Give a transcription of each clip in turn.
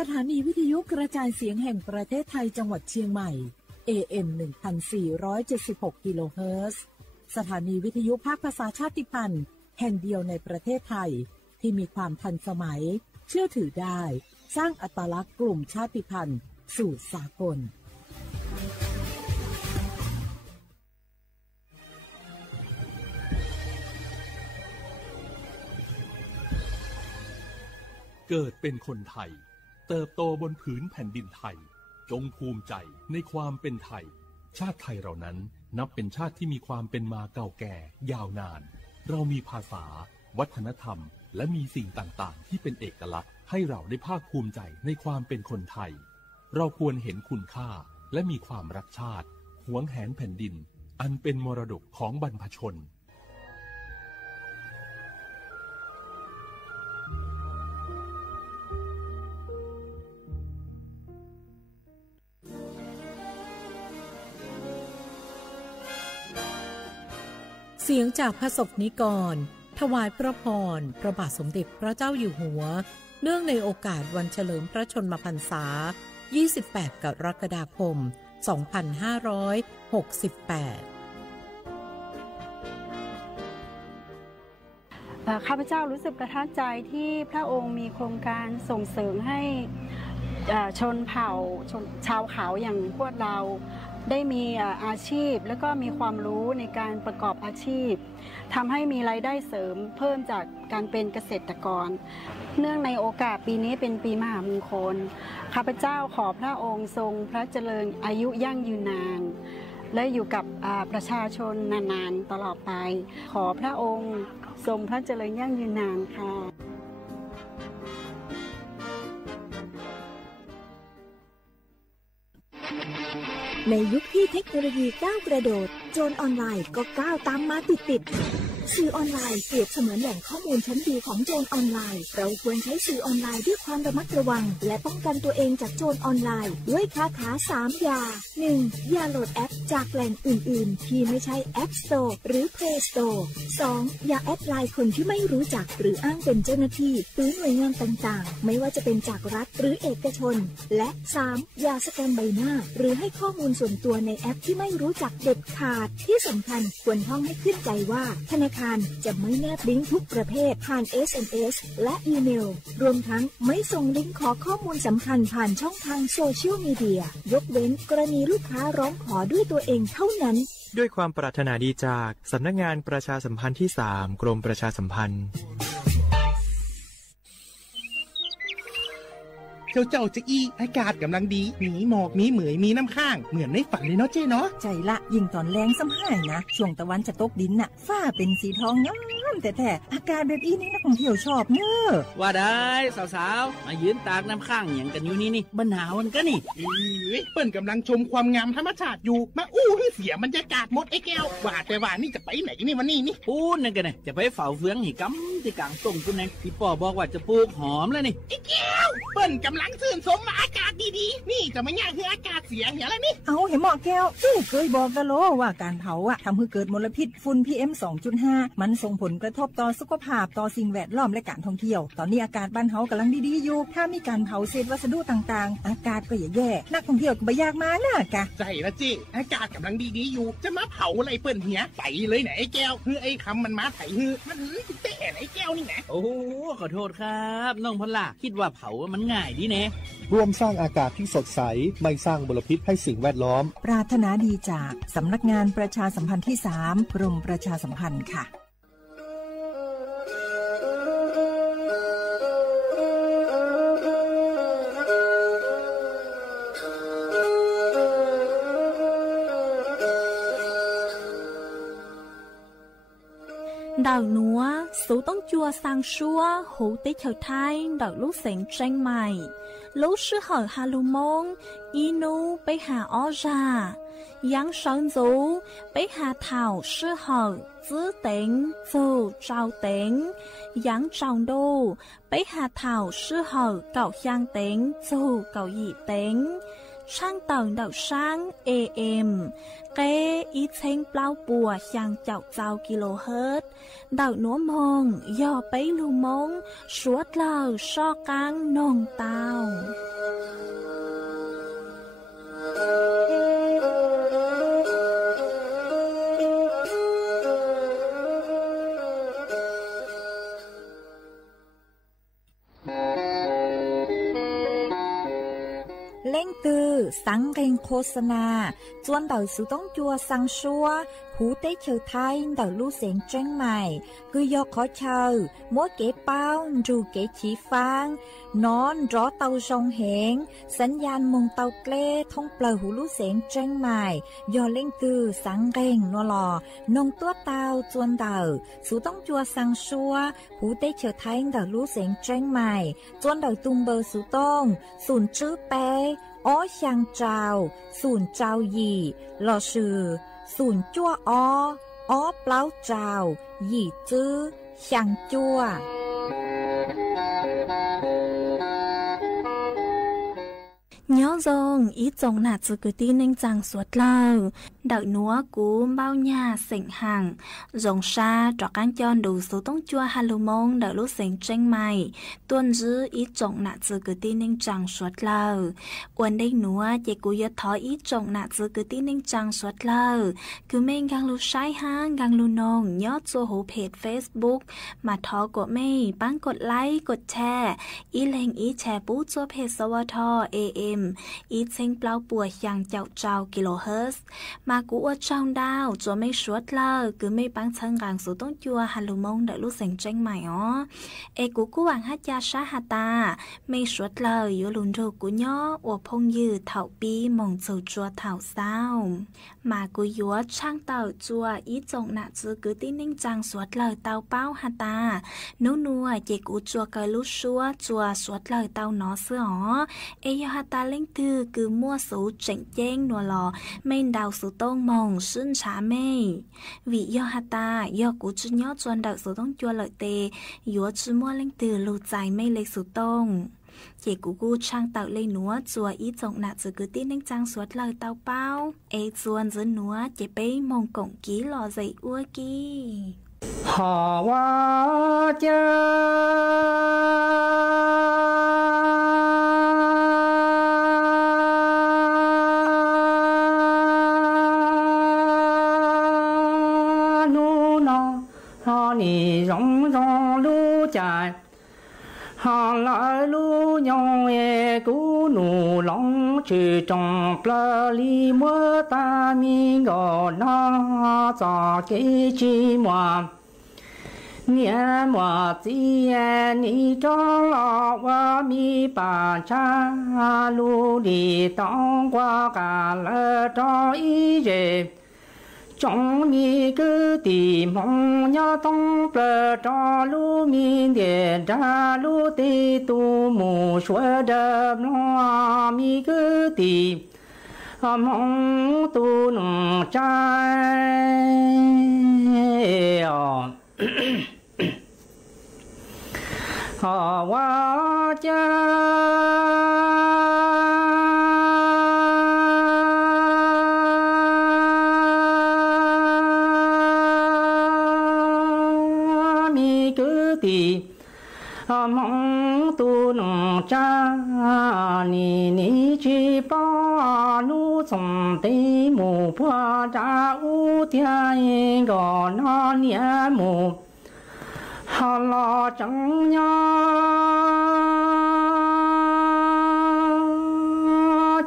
สถานีวิทยุกระจายเสียงแห่งประเทศไทยจังหวัดเชียงใหม่ AM 1476 กิโลเฮิรตซ์สถานีวิทยุภาคภาษาชาติพันธุ์แห่งเดียวในประเทศไทยที่มีความทันสมัยเชื่อถือได้สร้างอัตลักษณ์กลุ่มชาติพันธุ์สู่สากลเกิดเป็นคนไทยเติบโตบนผืนแผ่นดินไทยจงภูมิใจในความเป็นไทยชาติไทยเรานั้นนับเป็นชาติที่มีความเป็นมาเก่าแก่ยาวนานเรามีภาษาวัฒนธรรมและมีสิ่งต่างๆที่เป็นเอกลักษณ์ให้เราได้ภาคภูมิใจในความเป็นคนไทยเราควรเห็นคุณค่าและมีความรักชาติหวงแหนแผ่นดินอันเป็นมรดกของบรรพชนเสียงจากพระสงฆ์นิกรถวายพระพรพระบาทสมเด็จพระเจ้าอยู่หัวเนื่องในโอกาสวันเฉลิมพระชนมพรรษา 28 กรกฎาคม 2568 ข้าพเจ้ารู้สึกประทับใจที่พระองค์มีโครงการส่งเสริมให้ชนเผ่าชาวเขาอย่างพวกเราได้มีอาชีพและก็มีความรู้ในการประกอบอาชีพทำให้มีรายได้เสริมเพิ่มจากการเป็นเกษตรกรเนื่องในโอกาสปีนี้เป็นปีมหามงคลข้าพเจ้าขอพระองค์ทรงพระเจริญอายุยั่งยืนนานและอยู่กับประชาชนนานๆตลอดไปขอพระองค์ทรงพระเจริญยั่งยืนนานค่ะในยุคที่เทคโนโลยีก้าวกระโดดโจรออนไลน์ก็ก้าวตามมาติดสื่อออนไลน์เปรียบเสมือนแหล่งข้อมูลชั้นดีของโจรออนไลน์เราควรใช้สื่อออนไลน์ด้วยความระมัดระวังและป้องกันตัวเองจากโจรออนไลน์ด้วยคาถา3อย่า 1. อย่าโหลดแอปจากแหล่งอื่นๆที่ไม่ใช่ App Store หรือ Play Store 2. อย่าแอดไลน์คนที่ไม่รู้จักหรืออ้างเป็นเจ้าหน้าที่หรือหน่วยงานต่างๆไม่ว่าจะเป็นจากรัฐหรือเอกชนและ 3. อย่าสแกนใบหน้าหรือให้ข้อมูลส่วนตัวในแอปที่ไม่รู้จักเด็ดขาดที่สำคัญควรท่องให้ขึ้นใจว่าธนาคารจะไม่แนบลิงก์ทุกประเภทผ่าน SMS และอีเมลรวมทั้งไม่ส่งลิงก์ขอข้อมูลสำคัญผ่านช่องทางโซเชียลมีเดียยกเว้นกรณีลูกค้าร้องขอด้วยตัวเองเท่านั้นด้วยความปรารถนาดีจากสำนักงานประชาสัมพันธ์ที่ 3 กรมประชาสัมพันธ์เจ้าจะอี้อากาศกำลังดีมีหมอกมีเหมยมีน้ำข้างเหมือนในฝันเลยเนาะเจ้เนาะใจละยิ่งตอนแรงซ้ำหายนะช่วงตะวันจะตกดินน่ะฟ้าเป็นสีทองงามแต่อากาศแบบนี้นี่นักท่องเที่ยวชอบเนอะว่าได้สาวๆมายืนตากน้ำข้างอย่างกันอยู่นี่บรรหาวันก็นี่เปิ้นกำลังชมความงามธรรมชาติอยู่มาอู้ให้เสียบรรยากาศหมดไอ้แก้วว่าแต่ว่านี่จะไปไหนนี่วันนี้นี่พูดนั่นกันนะจะไปเฝ้าเฟืองหิกำที่กลางตรงคุณนายพี่ป่อบอกว่าจะปลูกหอมแล้วนี่ไอ้แก้วเปิ้นกำลังชื่นชมอากาศดีๆนี่จะไม่ยากคืออากาศเสียเหี้ยแล้วนี่เอาเห็นหมอกแก้วเคยบอกกันโลว่าการเผาอะทำให้เกิดมลพิษฝุ่น PM 2.5 มันส่งผลกระทบต่อสุขภาพต่อสิ่งแวดล้อมและการท่องเที่ยวตอนนี้อากาศบ้านเฮากำลังดีๆอยู่ถ้ามีการเผาเศษวัสดุต่างๆอากาศก็แย่นักท่องเที่ยวก็บ่อยากมาน่ะกะใช่ละจิอากาศกำลังดีๆอยู่จะมาเผาอะไรเปิ้นเหี้ยไปเลยไหนไอ้แก้วคือไอ้คำมันมาไถฮือมันแต่ไอ้แก้วนี่นะโอ้ขอโทษครับน้องพลาคิดว่าเผามันง่ายดีแน่ร่วมสร้างอากาศที่สดใสไม่สร้างมลพิษให้สิ่งแวดล้อมปรารถนาดีจากสำนักงานประชาสัมพันธ์ที่ 3 กรมประชาสัมพันธ์ค่ะĐào núa, số tông chua sang xua, hữu tế chờ thai, đào lúc sáng tranh mày. Lúc sư hỏi hà lưu mông, inu bế hà ó ra. Yang sơn dấu, bế hà thảo sư hỏi, giữ tính, dù trao tính. Yang trao đô, bế hà thảo sư hỏi, cậu giang tính, dù cậu dị tính. ช่างเต่าเดาช่าง AM เกอีเชงเปล่าปัวช่างเจ้าเจ้ากิโลเฮิรตซ์เดาหนัวมองย่อไปลูมงสวดเหล่าชอกางนองเต้าเล่งตือสังเกงโฆษณาจวนเต่าสุต้องจัวสังชัวหูเต้เชอไทยเต่าลู่เสียงเจ้งใหม่คือยอกขอเชอมัวเก๋เป้าจูเก๋ฉีฟางนอนรอเต่าชงเหงสัญญาณมงเต่าเกล้ท่องเปล่าหูลู่เสียงเจ้งใหม่ยอเล่งตือสังเกงนัวหลอนงตัวเต่าจวนเต่าสุต้องจัวสังชัวหูเต้เชอไทยเต่าลู่เสียงเจ้งใหม่จวนเต่าตุงเบอร์สุต้องศูนย์ชื่อเป้อ้อช่างเจ้าศูนย์เจ้าหยี่หล่อชื่อศูนย์จั่วอ้อเปล่าเจ้าหยี่จื้อช่างจั่วnhớ dòng ý dòng nạt sự cứ tin nên chẳng suốt lâu đợi núa cú bao nhà sỉnh hàng dòng xa trọ cán chọn đủ số tông chua halu mong đợi lúc sỉnh tranh mày tuân giữ ý dòng nạt sự cứ tin nên chẳng suốt lâu quần đây núa chỉ cú yết thói ý dòng nạt sự cứ tin nên chẳng suốt lâu cứ mình gang lu sai hang gang lu nong nhớ cho hố page Facebook mà thó của mày bánกดไลค์กดแชร์ý lên ýแชร์ปุ๊cho page สวท AMอีเชงเปล่าปัวอย่างเจ้าเจ้ากิโลเฮิรตซ์มากูว่าเจ้าดาวจัวไม่สวดเลยคือไม่ปังเชิงกลางสูต้องจัวฮัลโหลมงเดลูเสียงเจ้งใหม่อ๋อเอกูหวังฮัจยาชาฮาตาไม่สวดเลยอยู่ลุนโรกูย่ออวพงยืดเถ่าปีมงจูจัวเถ่าเศร้ามากูยัวช่างเต่าจัวอีจงหนักจือคือตีนิ่งจังสวดเลยเต่าเป้าฮาตานัวเจกูจัวเกลุชัวจัวสวดเลยเต่าหนอเสืออ๋อเอยฮาตาเล่งตือคือมั่วสูเจ๋งเจ้งนัวหล่อไม่ดาวสูต้องมองซึ่งช้าไม่วิยอฮาตายอกูจุย่อจวนดาวสูต้องจัวเลยเตยัวจุมั่วเล่งตือลูใจไม่เล็กสูต้องเจกูช่างเต่าเลยหนัวจัวอีจงหนักจือคือตีนิ่งจังสวดเลยเต่าเป้าเอจวนจือหนัวเจไปมองกงกี้หล่อใจอ้วกี้หาว่าเจ้า你容容路在，行来路用也古路浪去中不离莫大米个那咋给寂寞。年末节你长老我米把茶路里当瓜干了找一人。trong ni cứ tìm mong nhớ tông bờ cho lu min điện ra lu tê tu mù xóa đập lo mi cứ tìm mong tu nung trái họ qua cha mong tu nung cha ni chi pa nu song te mu pa cha u tian go na nia mu ha la chang nya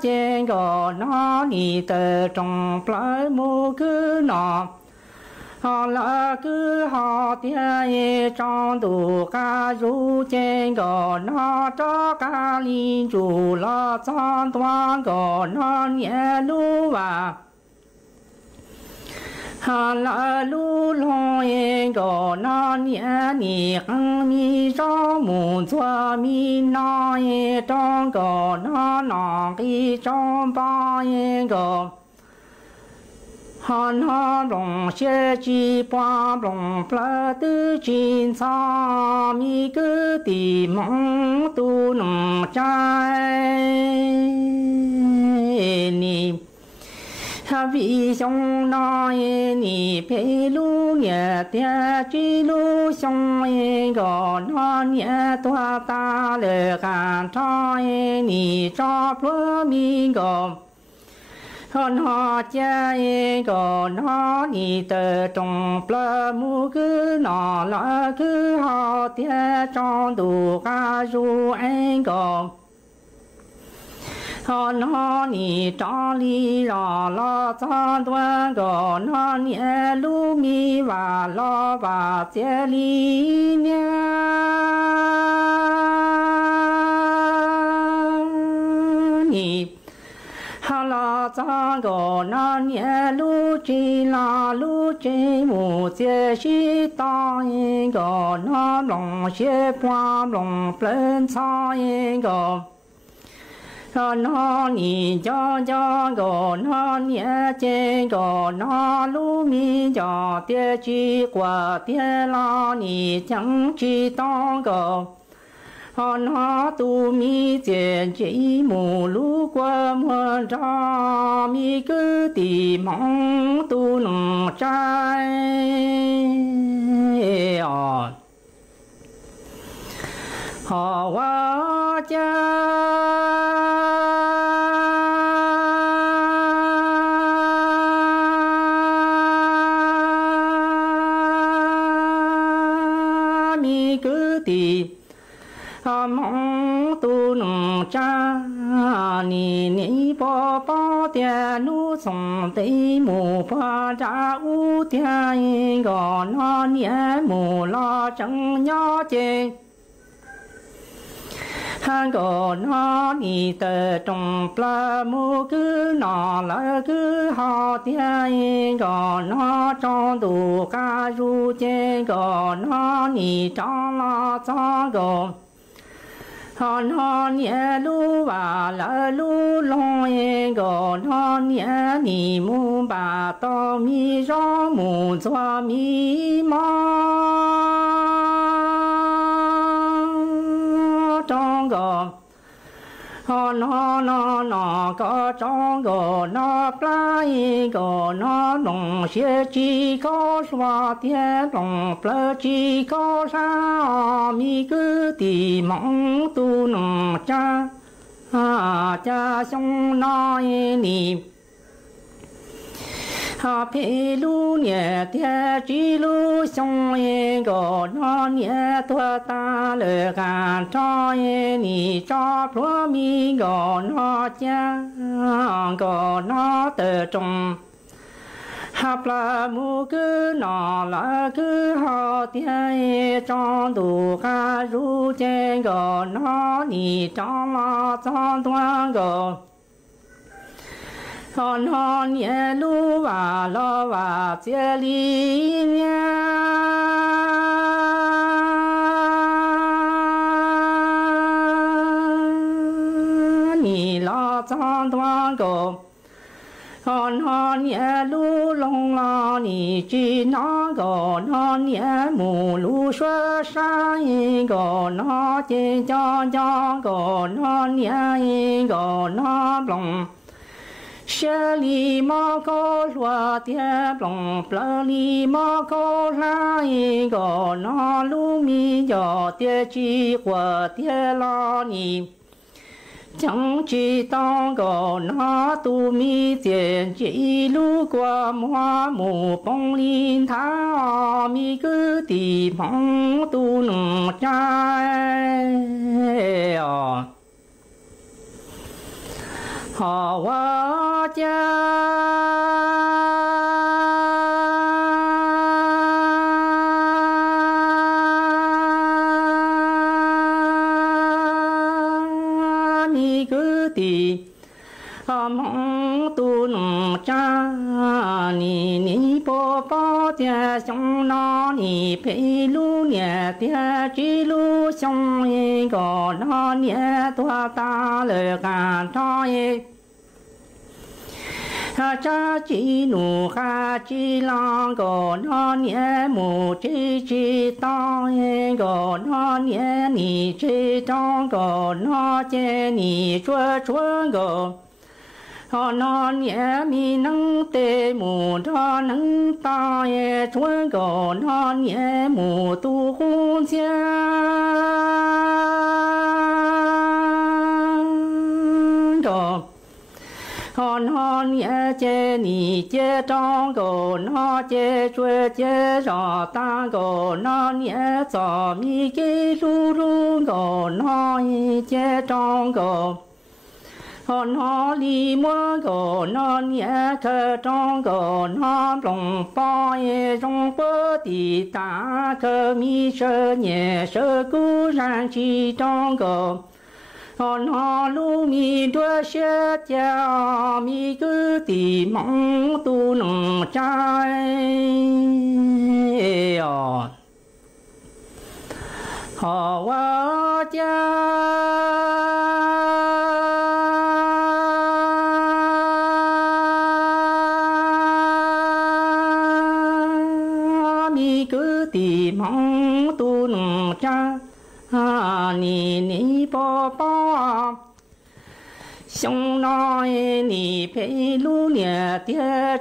chen go na ni te trong plai mu cứ na là cứ họ tia trong đủ ca ru trên gò nó cho ca linh chủ là trong toàn gò nó nhẹ lu và là lu loi gò nó nhẹ nhẹ mi cho mù cho mi nói trong gò nó cái trong ba gò han ha rong xie chi pa rong pla tư chin sa mi cứ tìm mong tu nong trai vì sông nói ni pe lu nhẹ tia chi lu sông gò nó nhẹ toa ta lệ can trai ni cho plơ mi gò nó chơi gò nó ni tờ trong plơ mu cứ nó là cứ họ tia trong đủ ca ru anh gò nó ni cho li lo cho đoan gò nó nhẹ lu mi và lo và chia li nha ni lo cho gò nó nhẹ lu chi mu chia chi to gò nó lòng chia qua lòng lên cho gò nó ni cho gò nó nhẹ chê gò nó lu mi cho tia chi quả tia lo ni chẳng chi to gò nó tu mi tiền chỉ mù lu qua mưa ra mi cứ tìm mong tu nồng trai họ qua cha mi cứ tìm mong tu nồng cha ni bo bo tia nu song tây mù pa ra u tia gò nó nhẹ mù lo chẳng nhớ chê gò nó ni tờ trong pla mu cứ nó là cứ họ tia gò nó trong đủ ca ru chê gò nó ni trong lo cho gò nó nhẹ lu và la lu loi gò nó nhẹ ni mu ba to mi ro mu cho mi mo trong gò nó có trong gò nó plai gò nó lòng xe chi có xoa tia lòng plơ chi có sao mi cứ tìm mong tu nồng cha cha sông nói ni pe lu nhẹ tia chi lu sông gò nó nhẹ tua ta lệ can trai ni cho plơ mi gò nó cha gò nó tờ trong pla mu cứ nó là cứ họ tia trong đủ ca ru chê gò nó ni trong lo trong toan gò nó nhẹ lu và lo và chia li nha ni lo trong toan gò nó nhẹ lu long lo ni chi nó gò nó nhẹ mù lu xua sai gò nó chê cho gò nó nhẹ gò nó lòng xe li mò có loa tia lòng plơ li mò có lai gò nó lu mi giò tia chi quả tia lo ni chẳng chỉ tao gò nó tu mi tiền chỉ lu qua hoa mù bông linh tháo mi cứ tìm mong tu nồng trai họ qua cha mi cứ tìm mong tu nồng cha ni po po tia sông nó ni pe lu nhẹ tia chi lu sông gò nó nhẹ tua ta lệ can trai cha chi nu ha chi long gò nó nhẹ mu chi to gò nó nhẹ ni chi trong gò nó chê ni chua gò นอนเนี่ยมีนังเตหมูทอนังตายชวนก่อนอนเนี่ยหมูตูคุ้งเชียนอนเนี่ยเจนี่เจจองก่อนอเจช่วยเจรอตาก่อนอนเนี่ยจอมีกี่รู้รู้ก่อนอเจจองก่อนอลีมัวก่อนอนเนี่ยเคยจองก่อนอหลงปอยจงเปิดตีตาเคยมีเชื่อเนี่ยเชื่อกูรันชีจองก่อนลูมีด้วยเชื่อเจ้ามีกูตีมองตูหนุ่มใจว่าเจ้ามีกูตีมองตูหนุ่มใจ你宝宝，熊来你陪路年的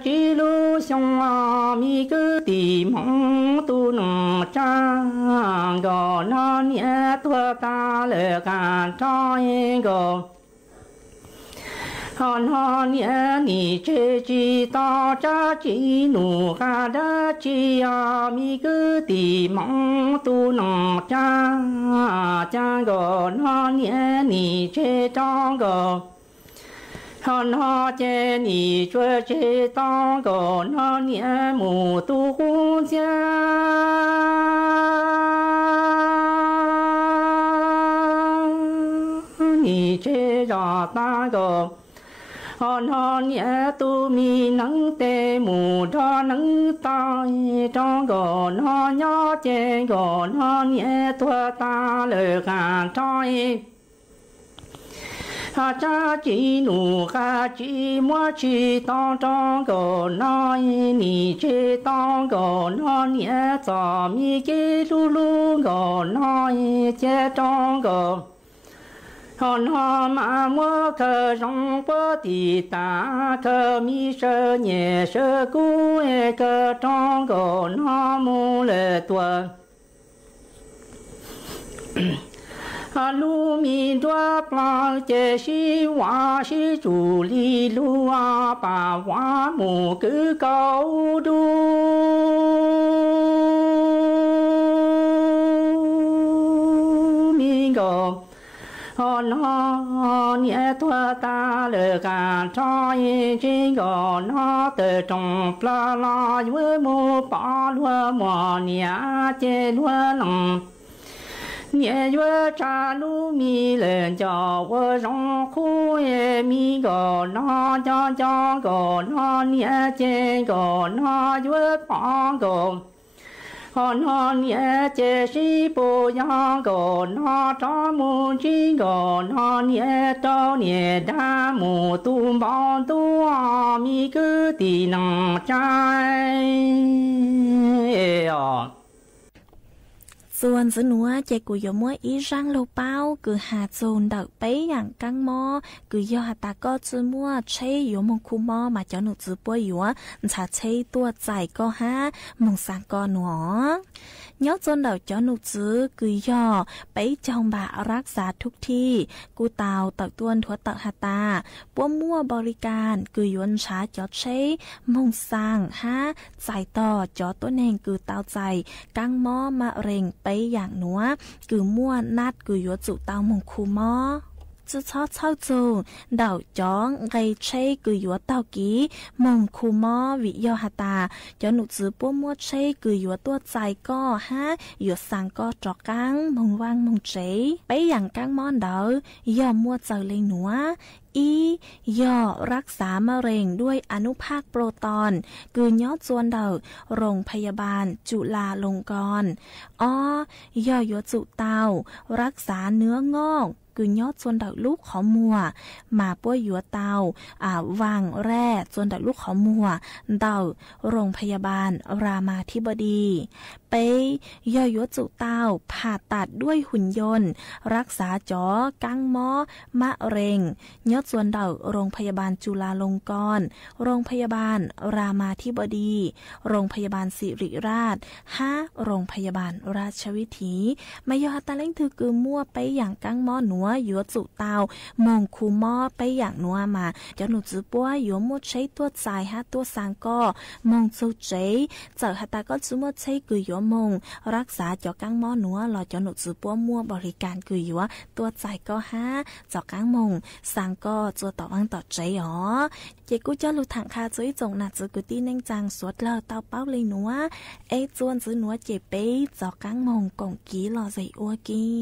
之路上啊，米个地梦都能长个那年多大了干长一个。那年你这知道这几路干的只呀，米个地梦都能长，长个那年你这长个，那这你这知道个那年母都红家。你这长大个。nó nhẹ tu mi nắng tê mù cho nắng tai trong gò nó nhỏ trên gò nó nhẹ tua ta lời cả trai cha chỉ nụ ca chỉ mua chỉ tao trong gò nó nì chỉ tao gò nó nhẹ cho mi cái lu lu gò nó chế trong gò nó mà mua cơ rong bơ tì ta cơ mi sơ nhẹ sơ cú cơ trong gò nó mua lệ tuần lu mi đoa plang chế si hoa si chủ li lu a bà hoa mù cứ cầu đu mi gò nó nhẹ tua ta lệ cả trai trên gò nó từ trong pla la với mô bỏ lúa mò nhẹ chế lúa lòng nhẹ với cha lu mi lên cho với rong khu mi gò nó cho gò nó nhẹ chế gò nó với bỏ gò nó nhẹ chế si bồ ya gò nó cho mu chi gò nó nhẹ cho nhẹ đa mu tu bao tu mi cứ tì năng tráiส่วนสนัวเจกุยมัวอีรังโลเป้าคือหาโจนดักไปอย่างกังมอคือยอหาตาก็จืมัวใช้ยมงคุมอมาเจ้าหนูจืป่วยอยู่ชาใช้ตัวใจก็หามงสางก็หนอย้อนจนเดาเจ้าหนูจืคือยอไปจองบารักษาทุกที่กูเตาตักต้วนถั่วตักหาตาป้วมั่วบริการคือยวนชาจอดใช้มงสางใจต่อจอตัวเองคือเตาใจกังมอมะเร็งไปอย่างหนัวคือมั่วนัดคือยัวจุเตามงคูมอจะชอบเช่าจูเดาจ้องไงใช้คือยัวเตากี้มงคูมอวิยอหาตาจอหนุจือป้วมั่วใช้คือยัวตัวใจก็ยัวสังก็จอกังมงว่างมงเจไปอย่างกังมอนเดายอมั่วเจอเลยหนัวย่อรักษามะเร็งด้วยอนุภาคโปรตอนคือย่อจวนเดาโรงพยาบาลจุฬาลงกรณ์ย่อยัวจุเตารักษาเนื้องอกคือยอดจวนดักลูกขอมัวมาป้วยยัวเตาวางแร่จวนดักลูกขอมัวเดาโรงพยาบาลรามาธิบดีไป ย่อยจุเต้าผ่าตัดด้วยหุ่นยนต์รักษาจอกังมอมะเร็งยอดส่วนเดาโรงพยาบาลจุฬาลงกรณ์โรงพยาบาลรามาธิบดีโรงพยาบาลศิริราช5โรงพยาบาลราชวิถีมายอฮัตตาเล่งถือคือมั่วไปอย่างกังมอหนัวยัวจุเต้ามงคูมอไปอย่างนัวมาเจ้าหนูจื้อปัวยัวมดใช้ตัวจ่ายตัวสางก็มงจูเจเจอฮัตตาก็จื้อมดใช้คือยัวมงรักษาจอกังมอหนัวรอเจ้าหนูจื้อปัวมั่วบริการคือยัวตัวจ่ายก็จอกังมงสางก็จัวต่อวังต่อใจอ๋อเจ้ากูเจ้าลูกถังคาจุ้ยจงหนักจื้อกูตีเน่งจังสวดเลอเต้าเป้าเลยหนัวจวนจื้อหนัวเจ็บไปจอกังมงกงกี้รอใส่อ้วกี้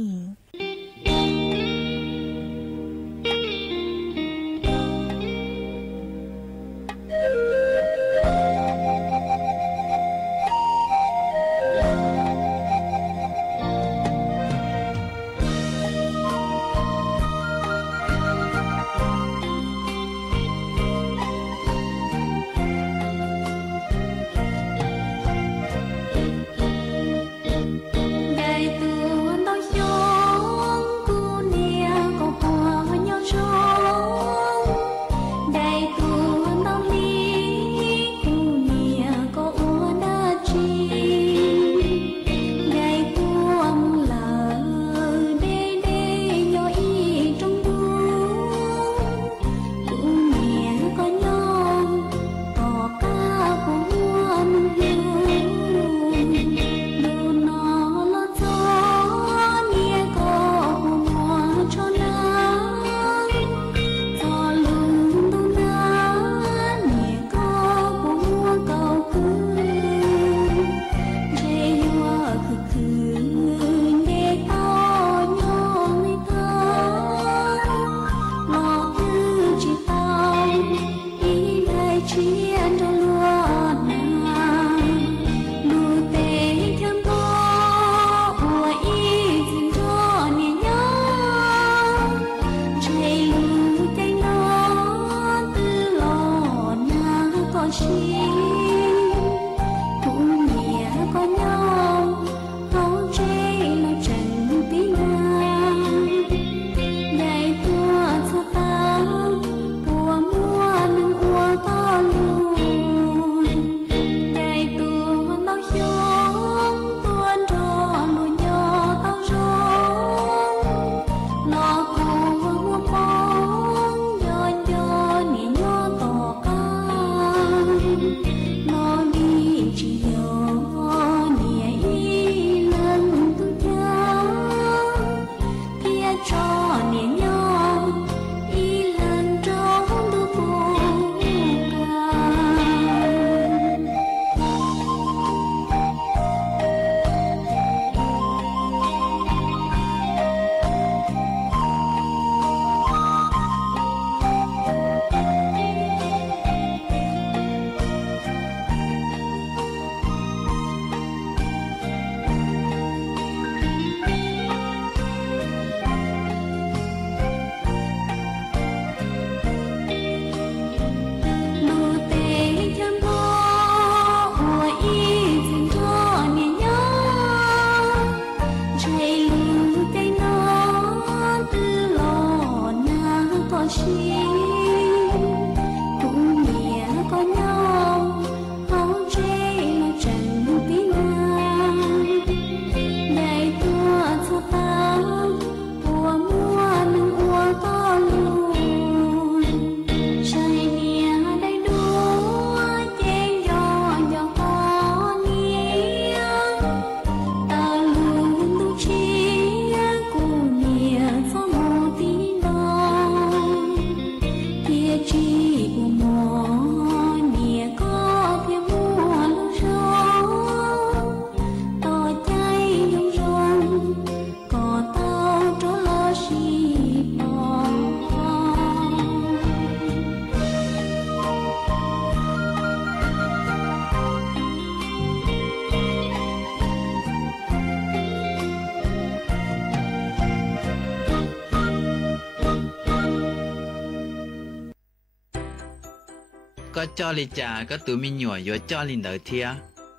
ก็จอลิจ่าก็ตูมีหน่วยอยู่จอลินเดอเทีย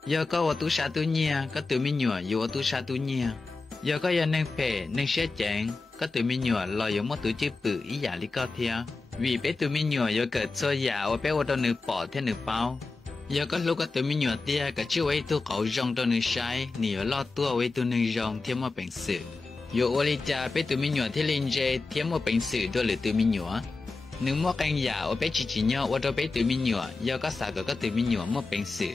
giờ có ô tu sa tu nhia có tụi mình nhựa dù ô tu sa tu nhia giờ có giờ nên phê nên xét chén có tụi mình nhựa lo giống mất tụi chữ bự ý giả lý có thia vì bé tụi mình nhựa giờ cỡ cho giả ô bé ô đâu nửa bỏ theo nửa bao giờ có lúc có tụi mình nhựa tia cả chiếc ấy tu khẩu rong đâu nửa sai nửa lo tua ấy tu nửa rong theo một bệnh sử dù ô lý cha bé tụi mình nhựa theo linh dê theo một bệnh sử đôi lửa tụi mình nhựa nếu mua canh giả ô bé chỉ nhau ô đâu bé tụi mình nhựa giờ có sao có tụi mình nhựa một bệnh sử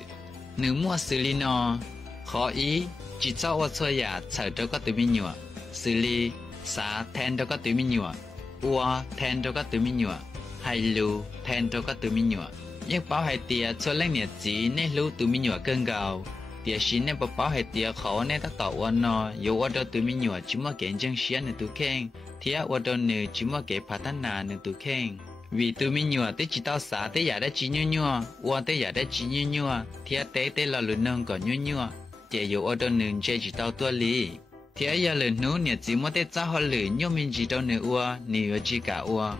nếu mua xử lý nó khó ý chỉ cho ô cho giả chờ đâu có tụi mình nhựa xử lý xả then đâu có tụi mình nhựa ua then đâu có tụi mình nhựa hay lưu then đâu có tụi mình nhựa nhưng bảo hay tiệt cho lên nhiệt chỉ nên lưu tụi mình nhựa cơn gạo tiệt xin nên bảo hay tiệt khó nên ta tạo ôn nó dù ở đâu tụi mình nhựa chỉ mua kiện chân xía nên tụi khen thì ở đâu nữa chỉ mua kiện phát thanh nào nên tụi khen vì tụi mình nhựa tới chỉ tao xả tới giả đã chỉ nhua ua tới giả đã chỉ nhua thì tới là lửa nông còn nhua chỉ dù ở đâu nữa chỉ tao tua lý thì ấy giờ lần nữa nhiệt chỉ mua tới giá họ lửa nhưng mình chỉ đâu nữa ua nhiều chỉ cả ua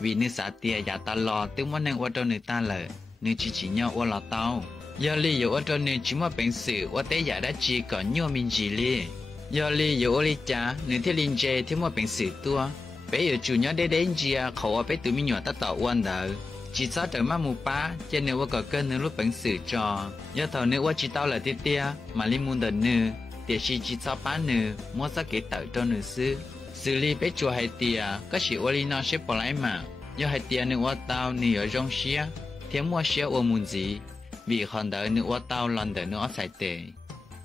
vì nếu xả tiền giả ta lo tiếng món nên ở đâu nữa ta lỡ nếu chỉ nhau ua là tao giờ li dù ở đâu nữa chỉ mua bệnh sử ua tới giả đã chỉ còn nhiều mình chỉ li giờ li dù ở li cha nếu theo linh dê theo mua bệnh sử tua bây giờ chủ nhớ đến gì khẩu bé tụi mình nhỏ ta tạo quan đỡ chỉ sao trời má mù pa cho nên ua có cơn nữa lúc bệnh sử cho giờ thầu nữa ua chỉ tao là tia mà li muốn đợt nữa để chỉ sao bán nữa mua sao cái tự cho nữa xứ xử lý bé chùa hay tiề có chỉ ua li nó sẽ bỏ lại mà do hay tiề nữa ua tao nỉ ở trong xía thiếu mua xía ua muốn gì vì còn đỡ nữa ua tao lần đỡ nữa xài tệ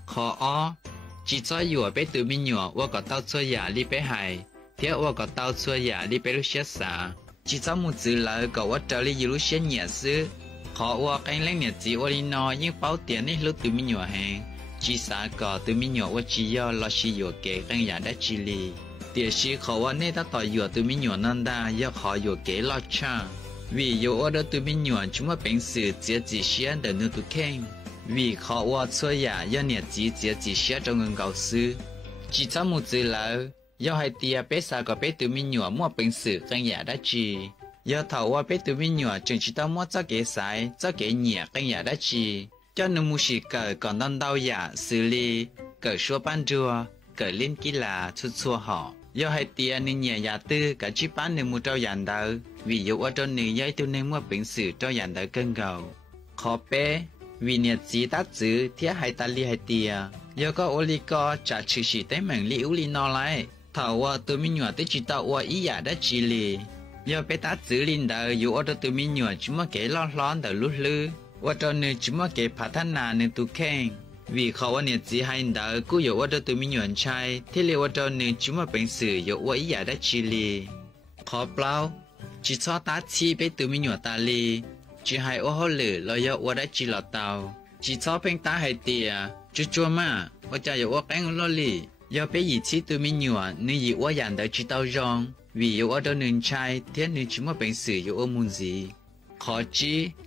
khó ó chỉ cho dù bé tụi mình nhỏ ua có tao cho giả li bé hài thiếu ua có tao cho giả li bé lúc xía xả chỉ cho một chữ là có ua trở li lúc xía nhẹ xứ khó ua canh lên nhẹ chỉ ua li nó nhưng bao tiền đi lúc tụi mình nhỏ hàng chỉ xả có tụi mình nhỏ ua chỉ do lo xí dụ kế canh giả đã chỉ li địa sĩ khẩu anh ấy đã tỏ dùa tụi mình nhỏ nên đa do họ dùa kế lo cha vì dùa ở đó tụi mình nhỏ chúng mà bệnh sử chỉ xía để nước tụi khen vì họ qua xưa giả do nhiệt chỉ xía trong ngân cầu sư chỉ cho một chữ là do hai tia bé xa có bé tụi mình nhỏ mua bệnh sử canh giả đã chỉ do thầu qua bé tụi mình nhỏ chừng chỉ tao mua cho kế sai cho kế nhẹ canh giả đã chỉ cho nên mua xì cờ còn đang đau giả xử lý cờ số ban rùa cờ lên kỹ là chút xua họ do hai tia nên nhà giả tư cả chiếc bán nên mua trâu dàn đỡ vì dụ ở trong này dây tôi nên mua bệnh sử trâu dàn đỡ cân gầu khó bé vì nhiệt chỉ tác chữ thiết hai ta li hai tia do có ô li co trả chữ chỉ tới mảng li u li no lại thảo qua tôi mình nhỏ tới chỉ tạo qua ý giả đã chỉ li do bé tác chữ linh đỡ dụ ở tôi mình nhỏ chúng mà kể lo lon đỡ lút lư ở trong này chúng mà kể phát thanh nào nên tu khen vìเขาว่าเนี่ยจีให้ดาวกูอยู่ว่าตัวตัวมีหยวนชัยที่เรียกว่าตัวเนี่ยจุ่มเป็นสื่ออยู่ว่าอีอยากได้ชิลีขอเปล่าจีชอบตาชีไปตัวมีหยวนตาลีจีให้ว่าเขาเหลือเราอยากว่าได้จีหลอดเตาจีชอบเป็นตาให้เตียจู่จู่มาว่าจะอยู่ว่าแป้งลอลีอยากไปหยิบชีตัวมีหยวนนี่หยิบว่าอยากได้จีเตารองvìอยู่ว่าตัวหนึ่งชัยที่นี่จุ่มเป็นสื่ออยู่ว่ามุนจีkhó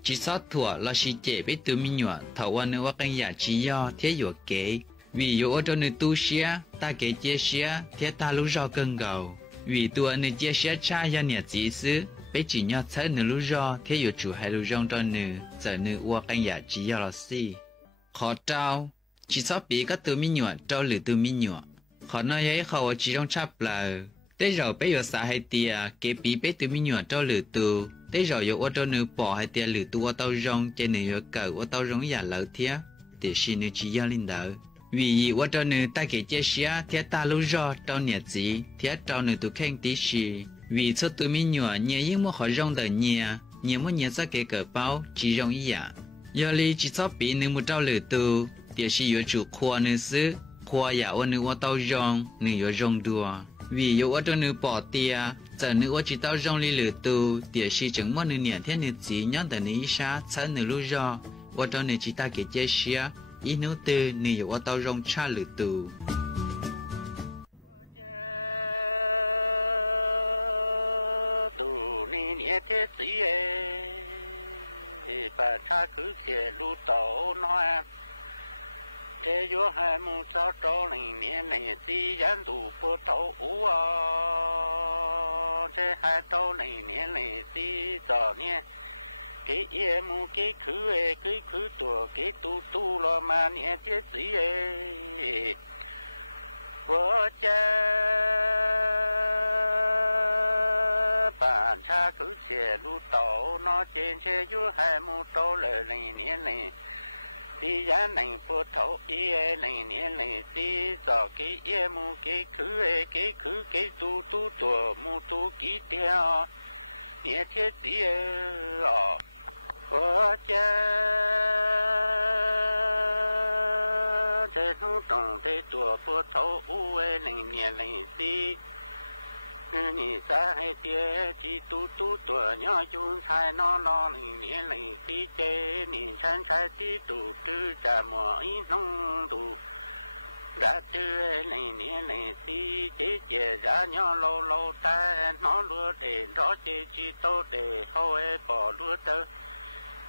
chỉ sót thua là chỉ chế với tụi mình nhỏ thầu qua nữa cái nhà chỉ do thế dụ kế vì dụ ở trong nơi tu xía ta kế chia xía thế ta lúc do cơn gầu vì tụi nơi chia xía cha do nhà chỉ xứ bé chỉ nhau thấy nơi lúc do thế dụ chủ hai lúc trong trong nơi giờ nơi qua cái nhà chỉ do là gì khó trao chỉ sót bị các tụi mình nhỏ trao lử tụi mình nhỏ khó nói ấy khó chỉ trong chắp là tới rồi bé giờ xả hai tia kế bị bé tụi mình nhỏ trao lử tụ tới rồi yo ở trong nơi bỏ hai tia lử tua tao rong trên nơi cờ ở tao rong giả lỡ thía để xin nơi chỉ giao linh đỡ vì ở trong nơi ta kể chia sẻ thía ta lúc do trong nhà gì thía trong nơi tụ khen tí xì vì số tụi mình nhỏ nhẹ những một họ rong đời nhẹ một nhẹ ra kể cờ bao chỉ rong ý giả giờ li chỉ sắp bị nơi một trao lử tụ để xin yo chủ khoa nơi xứ khoa giả ở nơi ở tao rong nơi yo rong đùa vì yo ở trong nơi bỏ tia giờ nữa chỉ tao rong li lử tu địa sĩ chẳng mất nửa niệm thế nửa chỉ nhớ tới nửa xa xa nửa lúc do ở trong nửa chỉ ta kể chia sẻ ít nửa từ nửa ở tao rong cha lử tu tu nửa niệm thế gì bà cha cứ kể lu tàu nói thế yo hai mu sao trâu này niệm này chỉ dán tu bơ tàu thế hai trâu này niệm này chỉ cho niệm cái em mu cái khứ tuổi cái tu lo mà nhẹ thiết gì ấy vợ cha bản cha cứ chia lu tổ nó trên xe du hai mu tổ lời này nhẹ này đi giá này phố thấu ý này nhẹ này đi cho cái em mu cái khứ cái tu tuổi mu tu kỹ theo nhẹ thiết gì ấy vợ cha thế nó trồng thế tuổi phố thấu u lành nhẹ lành gì nhị sa hay tia chỉ tu tuổi nhỏ chun sai nó lo lành nhẹ lành gì chế nhị chân sai tí tu tư trả mỏ ít nông tu ra tư lành nhẹ lành gì chế chế ra nhỏ lâu ta nó lúa để rõ chế chỉ tô để hậu bỏ lúa tơ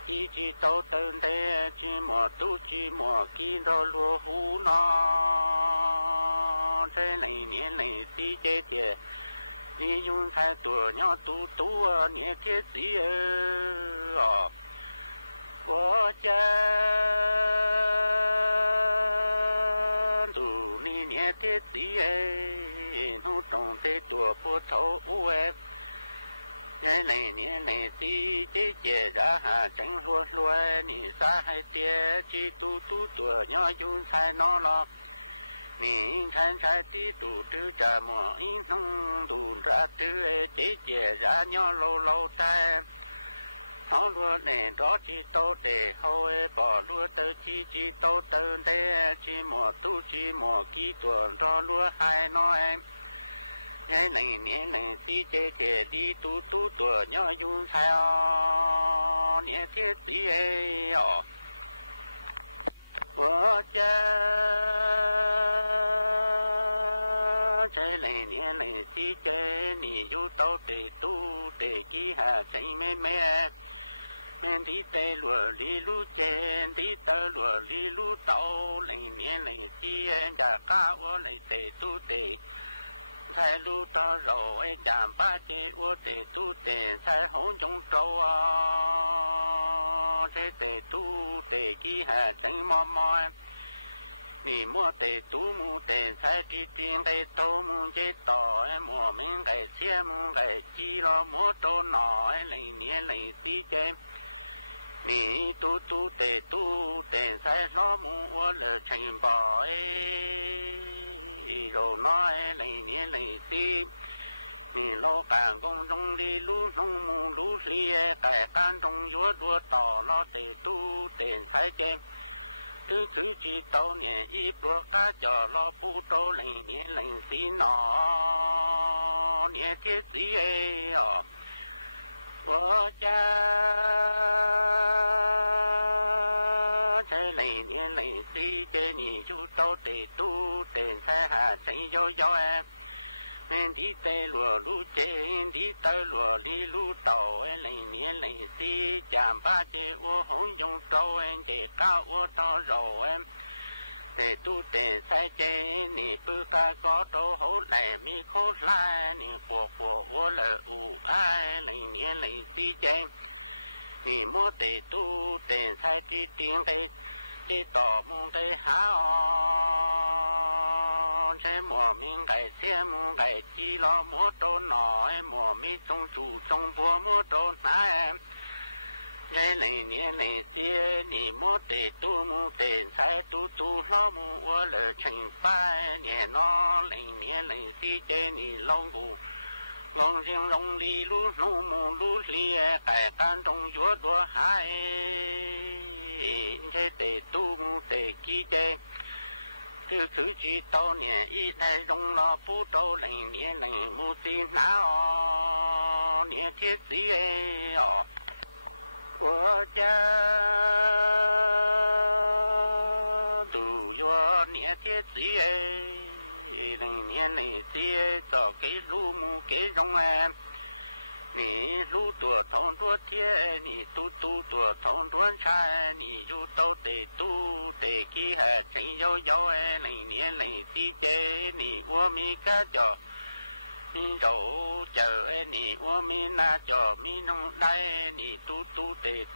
chỉ tàu tên thế chỉ mò tu chỉ mò kia đó lúa hú nó thế này nhẹ này tí chế chế đi dùng sai tuổi nhỏ tu nhẹ thiết gì có cha tu nhẹ thiết gì nó trồng thế tuổi phố thấu em nhẹ này tí chế chế ra hà tránh lúa nị sa hay tia chỉ tu tuổi nhỏ dùng sai nó lo nị chân sai tí tu tư trả mỏ ít nông tu ra tư chế chế ra nhỏ lâu ta nó lúa này đó chỉ tô để hậu bỏ lúa tơ chỉ tô tơ để chỉ mỏ tu chỉ mỏ kỹ tuần cho lúa hai nó em nhẹ này tí chế chế đi tu tuổi nhỏ dùng sai nhẹ thiết gì ấy vợ cha chế nhẹ này tí chế nị du tàu để tu để kỹ hà chạy mẹ men đi tê lùa li lu trên đi tơ lùa li lu tàu nhẹ này tí nhà cá ô này tê tu tê sai lu to rồi chạm ba chế ô tê tu tê sai hỗn trong trâu chế tê tu tê kỹ hà chạy mò nị mua tê tu mu tê sai đi tiền tê tô mu chế tỏ mua mình cái xe mu cái chi lo mua tô nọ lấy nhẹ lấy tí chế nị tu tê sai lo mu ô lỡ chạy bỏ rồi nói lấy nhẹ lấy tí nị lo càng công trong đi lú nông mu lú lia cái can trong vúa đua tỏ lo tê tu tê sai chế cứ chỉ tàu nhẹ ít lúa cá chở lo pu tàu lấy nhẹ lấy xí nọ nhẹ thiết gì ấy vợ cha chơi lấy nhẹ lấy xí chơi nhị chú tàu tê tu tê sai hà chạy yo em men đi tê lúa lú trên đi tơ lúa li lú tàu lấy nhẹ lấy xí chạm ba chế ô hỗn trong trâu em chế cao ô to rồi em tê tu tê sai chế nị bư ca có trâu hổ lại mi khô lại nị của ô lợ ai lấy nhẹ lấy xí chế nị mua tê tu tê sai đi tiếng tê chế tỏ mong tê há chế mùa mình cái xe mùa cái chi lo mua đồ nọ mùa mi trong chủ trong bùa mua đồ na em cái này nhẹ này xe nị mua tê tu mua tê sai tu lo mua lỡ thành ba nhẹ nó lấy nhẹ lấy xí chế nị long cụ long riêng long li lu nu mu lu li cái can trong vúa đua hai chế tê tu mua tê kỹ chế cứ chỉ tàu nhẹ ít này rong lo pu tàu lấy nhẹ lấy mu tin nào nhẹ thiết gì ấy vợ cha tu yo nhẹ thiết gì ấy lấy nhẹ lấy gì cho cái lu mu cái rong em nị lu tuổi thôn tuổi thiê nị tu tuổi thôn tuổi sai nị du tàu tê tu tê kỹ hà chạy yo lấy nhẹ lấy tí chế nị uo mi cá chở mi rổ chờ nì ua mi na cho mi nông đai nì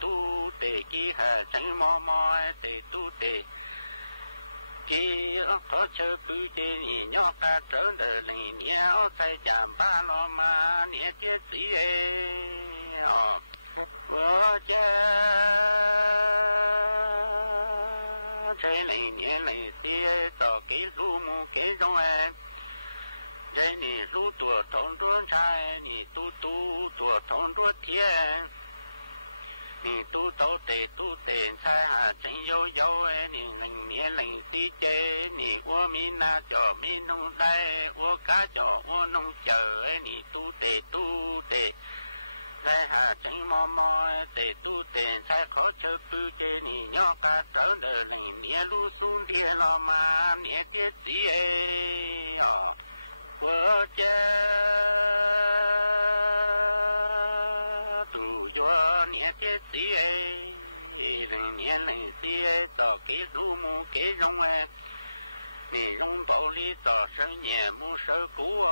tu tê kí hà tránh mò mò tê tu tê kí có chờ bư tê nì nhỏ ca trở đờ lì nhé sai chạm ba lo mà nhé tiết sĩ vợ cha chơi lì nhé lì xí tỏ cái lu mu cái rong chơi nì lu tuổi thôn ruộng trai nì tu tuổi thôn ruộng thiên nì tu tê sai hà chân dâu nì lành nhé lành xí chê nì ua mi na cho mi nông đai ua cá cho ua nông chờ nì tu tê sai hà chân mò tê tu tê sai khó chơi bư chê nì nhỏ cá trở đờ lành nhé lu xuống địa lo mà nhé tiết sĩ vợ cha tu cho nhé tiết sĩ lành nhé lành sĩ cho cái lu mu cái rong nì rong bảo lý cho sơ nhẹ mu sơ cũ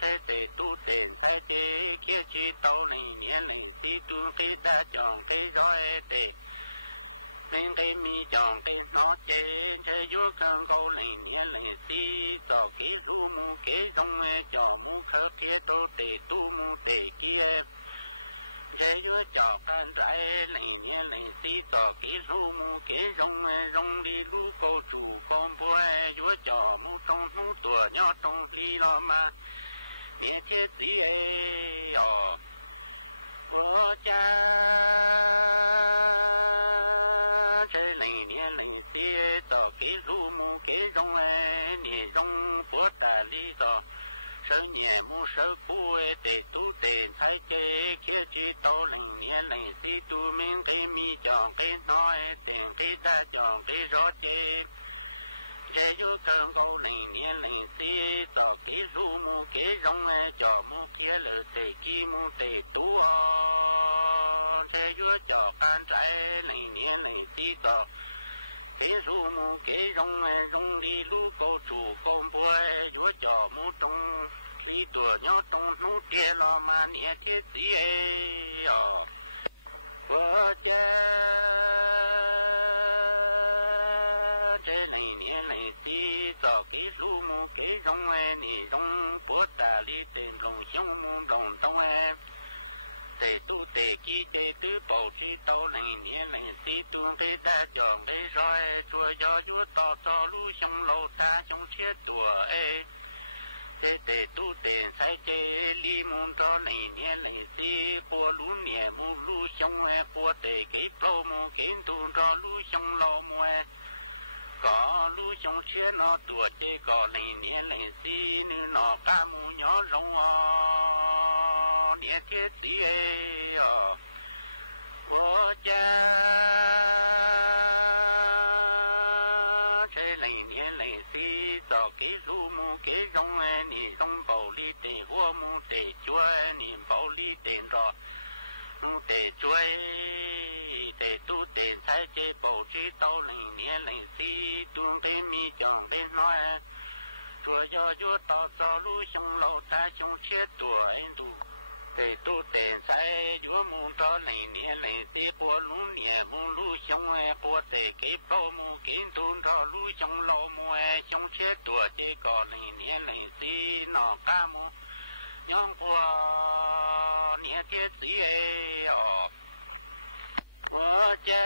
thế tê tu tê sai chê kia chi tàu lành nhé lành sĩ tu cái đa chọn cái roi tê mình cái mi chọn cái nó chế vua khăn câu lành nhé lành xí cho cái lu mu cái rong cho mu khơ kia tô tê tu mu tê kia chế vua cho khăn trái lành nhé lành xí cho cái lu mu cái rong đi lu câu chủ con bùa vua cho mu trong nu tuổi nhỏ trong ly lo mà nhé thiết gì vợ cha chơi lành nhé lành xí cho cái lu mu cái rong nì rong bữa ta lý cho sơ nhẹ mu sơ cũ tê tu tê thái chế kia chi tàu lành nhé lành xí tu mình cái mi chọn cái nói tiền cái đa chọn cái rõ chế chế vô cơn câu lành nhé lành xí cho cái lu mu cái rong cho mu kia lỡ tê ki mu tê tu chế vô cho can trái lành nhé lành xí cho cái lu mu cái rong đi lu câu chủ con bùa vô cho mu trong lý tuổi nhỏ trong nút tia lo mà nhé thiết gì vợ cha chế lành nhé lành xí cho cái lu mu cái rong nì rong bữa ta lý tìm lòng sống mu lòng tông tê tu tê kí chế tứ bảo chi tàu lành nhé lành xí tu cái đa chọn cái roi chùa gió vua to cho lu sống lâu ta sống chết tuổi chế tê tu tê sai chế li mun cho lành nhé lành xí qua lu nhẹ mu lu sống qua tê cái plo mu cái tu cho lu sống lâu mu có lu sống chết nó tuổi chế có lành nhé lành xí nữ nó ca mu nhỏ rong nhé thiết gì vợ cha chế lành nhé lành xí cho cái lu mu cái rong nì rong bảo lý tê hoa mu tê chúa nì bảo lý tê rõ mu tê chúa tê tu tê sai chế bảo trí tàu lành nhé lành xí tu cái mi chọn cái nói chúa do vua to cho lu sống lâu ta sống chết tuổi tu tê tu tê sai vua mu cho lành nhé lành xí qua lu nhẹ mu lu sống qua tê cái bao mu cái tu cho lu sống lâu mu sống chết tuổi chế có lành nhé lành xí nó ca mu nhong qua nhé thiết gì vợ cha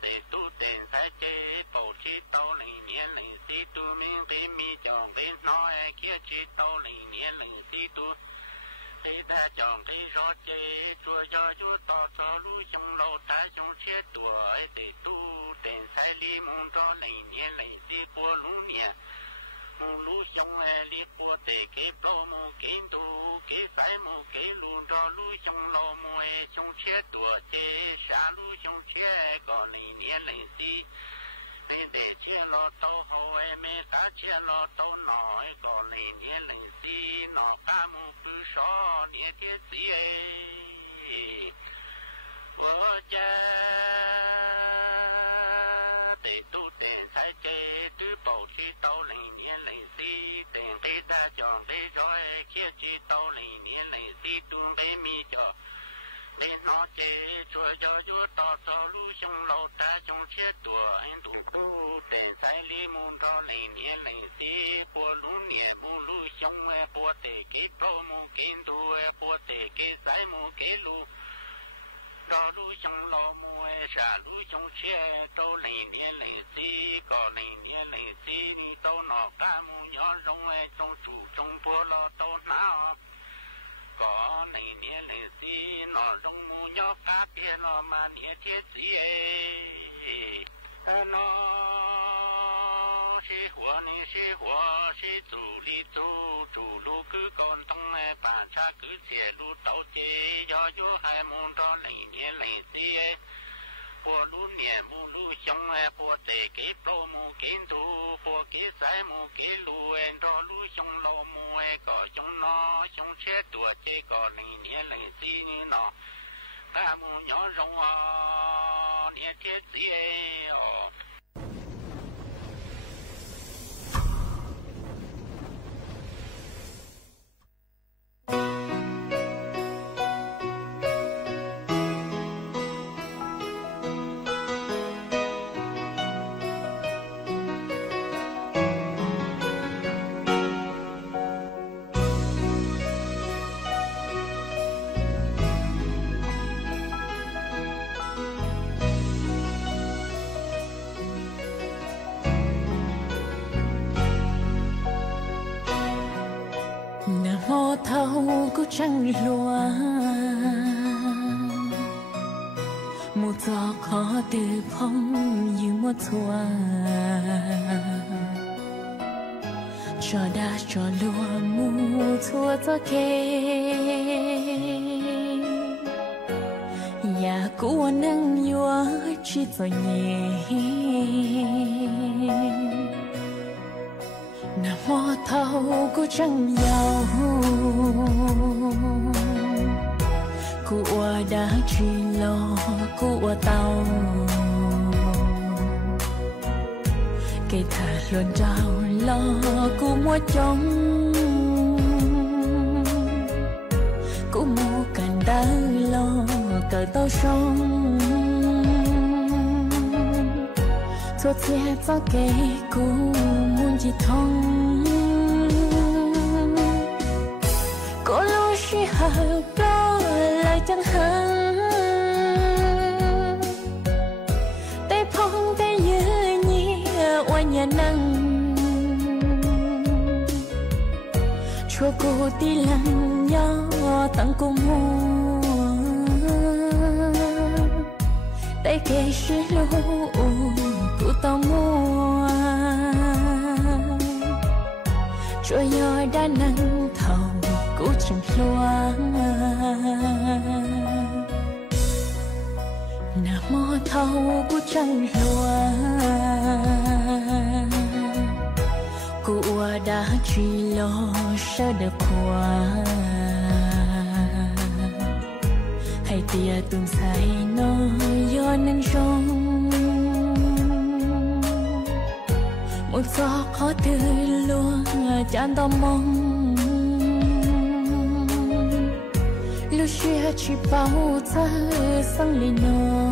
tê tu tê sai chế bảo chi tàu lành nhé lành xí tu mình cái mi chọn cái nói kia chi tàu lành nhé lành xí tu cái ta chọn cái rõ chế chùa cho chúa to cho lu sống lâu ta sống chết tuổi tê tu tê sai li mun cho lành nhé lành xí qua lu nhẹ mu lu sống li qua tê cái plo mu cái tu cái sai mu cái lu cho lu sống lâu mu sống chết tuổi chế sa lu sống chết còn lành nhé lành xí mình để chia lo tàu hậu em cá chia lo tàu nọ còn lành nhé lành xí nọ cá mu bự sọ nhé thiết gì vợ cha tê tu tê sai chế tứ bảo cầu chỉ tàu lấy nhẹ lấy xí tiền cái đa chọn cái rồi kia chỉ tàu lấy nhẹ lấy xí tuôn cái mi cho lên nó chế chúa cho chúa tỏ cho lũ sông lâu ta trong chết tuổi anh tụ tu tiền sai lý môn cho lấy nhẹ lấy xí của lũ nhẹ mù lũ sông của tề cái pro mù cái tu của tề cái sai mù cái lũ đó lũ sông lâu mù xả lũ sông chết tàu lấy nhẹ lấy xí có lấy nhẹ lấy xí ni tàu nọ cá mù nhỏ rong trong chủ trong bùa lo tàu nào có này nhẹ này xí nó rong mu nhóc cá kia nó mà nhẹ thiết gì ấy nó xí hoa này xí hoa xí chủ lý chủ lú cứ còn trong bản cha cứ xẻ lú tàu chế do vô hai môn cho này nhẹ này xí của lú nhẹ mu lú sông của tề cái pro mu cái tu của cái sai mu cái lú en cho lú sông lo mu có sông nó sông chết tuổi chế có này nhẹ này xí nó cả mu nhỏ rong nhẹ thiết gì trăng lúa một gió khó từ phong như một thua cho đa cho lúa mù thua cho kê nhà cũ nâng nhúa chỉ cho nhẹ nằm hoa thâu cô trăng nhau của đã truy lo của tàu cây thả luôn trao lo của mua chóng của mua cần đá lo cờ tàu sông cho xe cho cây của muốn chỉ thông có lối chỉ hợp đó lại chẳng hơn tay phong tay như nhẹ qua nhà năng cho cô tí lần nhỏ tặng cô mua tay kề sẽ lâu tụ tao mua cho nhớ đã nâng thầu cố chẳng loang nà mò thâu cố chẳng loang cô đã truy lo sẽ được qua hay tia từng say nó do nâng rong một gió khó từ luôn chẳng tao mong lúc xưa chỉ bao tay sang lì nó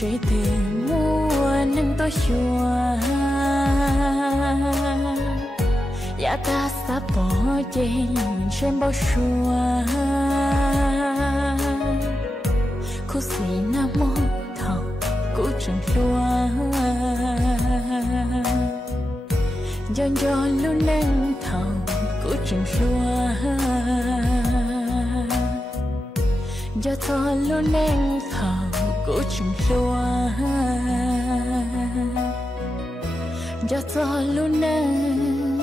chỉ tìm mua nên tôi chua ya ta sắp bỏ trên trên bao xua khu xì nam mô thọ cũ chẳng xua do luôn nên thọ cũ chẳng xua do luôn nên thọ cũ chẳng xua do luôn nên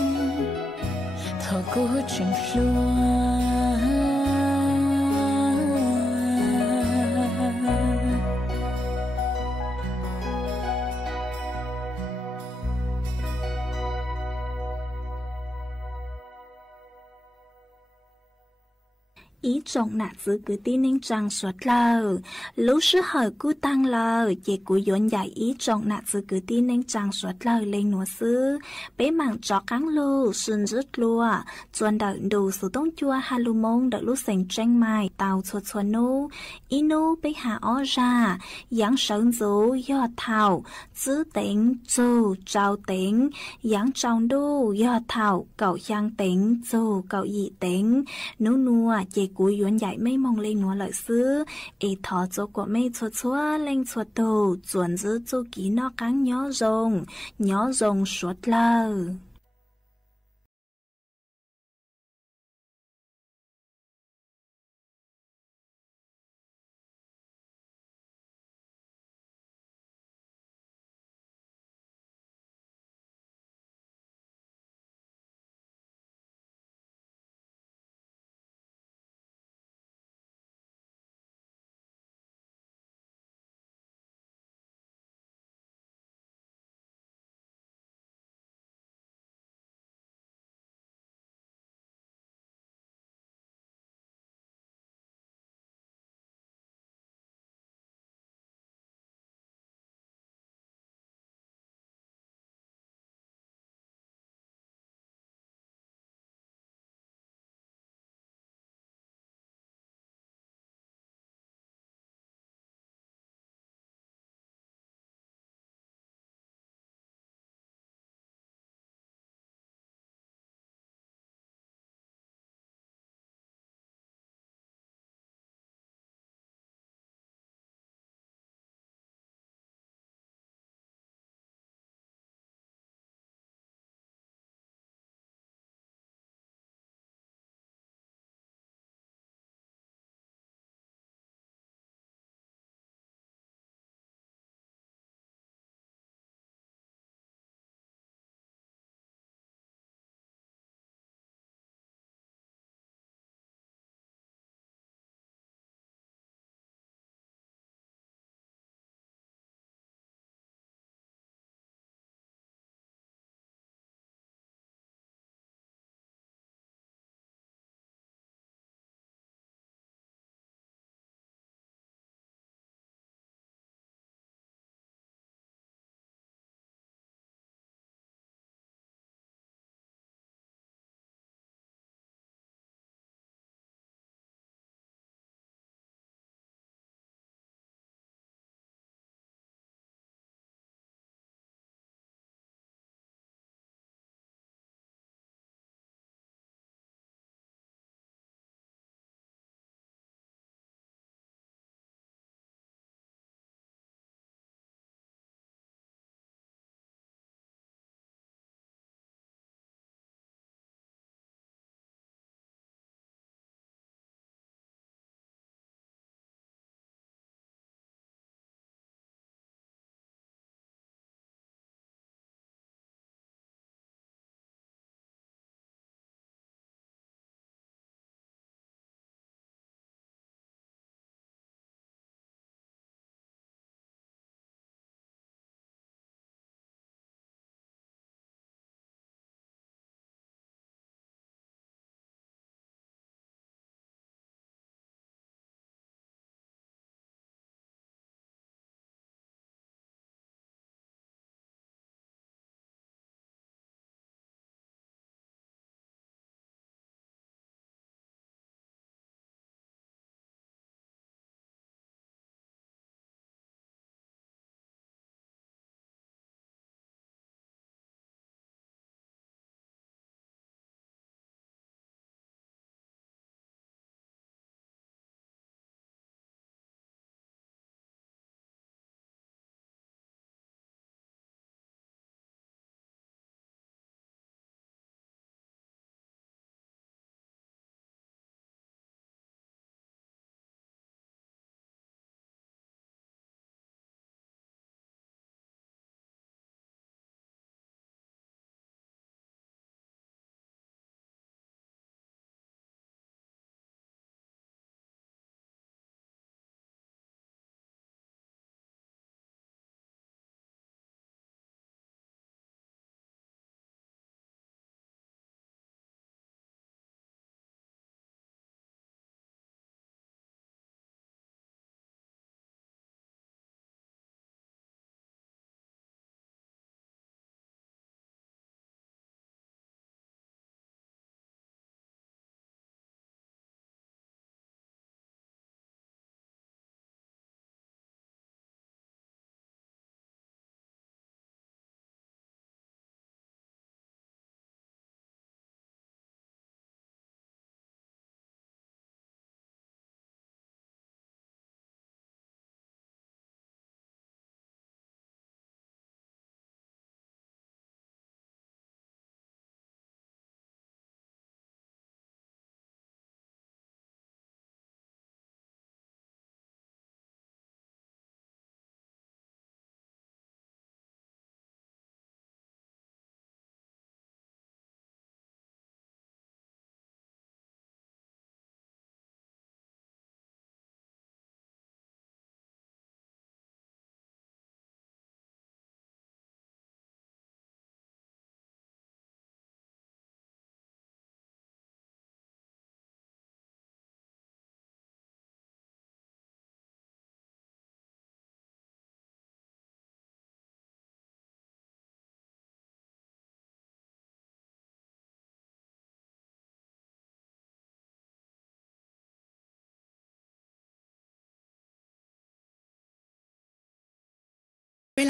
thọ cũ chẳng xua ý trọng nạt giữ cứ tin nên trang suốt lờ lúc sư hỏi cú tăng lờ chỉ cú dọn dạy ý trọng nạt giữ cứ tin nên trang suốt lờ lên nửa sư bé mảng chó cắn lù xuân rứt lùa chuẩn đợi đủ sự tông chua hà lù mông đợi lúc sành tranh mai tàu chuột chuột nô ý nô bé hạ ó ra giáng sơn dấu do thảo giữ tính dù trao tính giáng trong đô do thảo cậu giang tính dù cậu dị tính nô nùa chỉ cú yuan dạy mấy mong lên núa lợi xứ ê thọ chỗ của mấy chua chua lên chua tù chuẩn giữ chỗ ký nó cắn nhỏ rồng suốt lờ.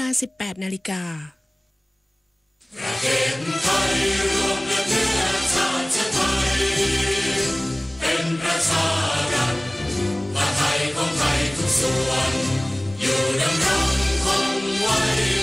ลา 18:00 น.ประเทศไทยรวมเนื้อชาติไทยเป็นประชารัฐว่าไทยของไทยทุกส่วนอยู่ดำรงคงไว้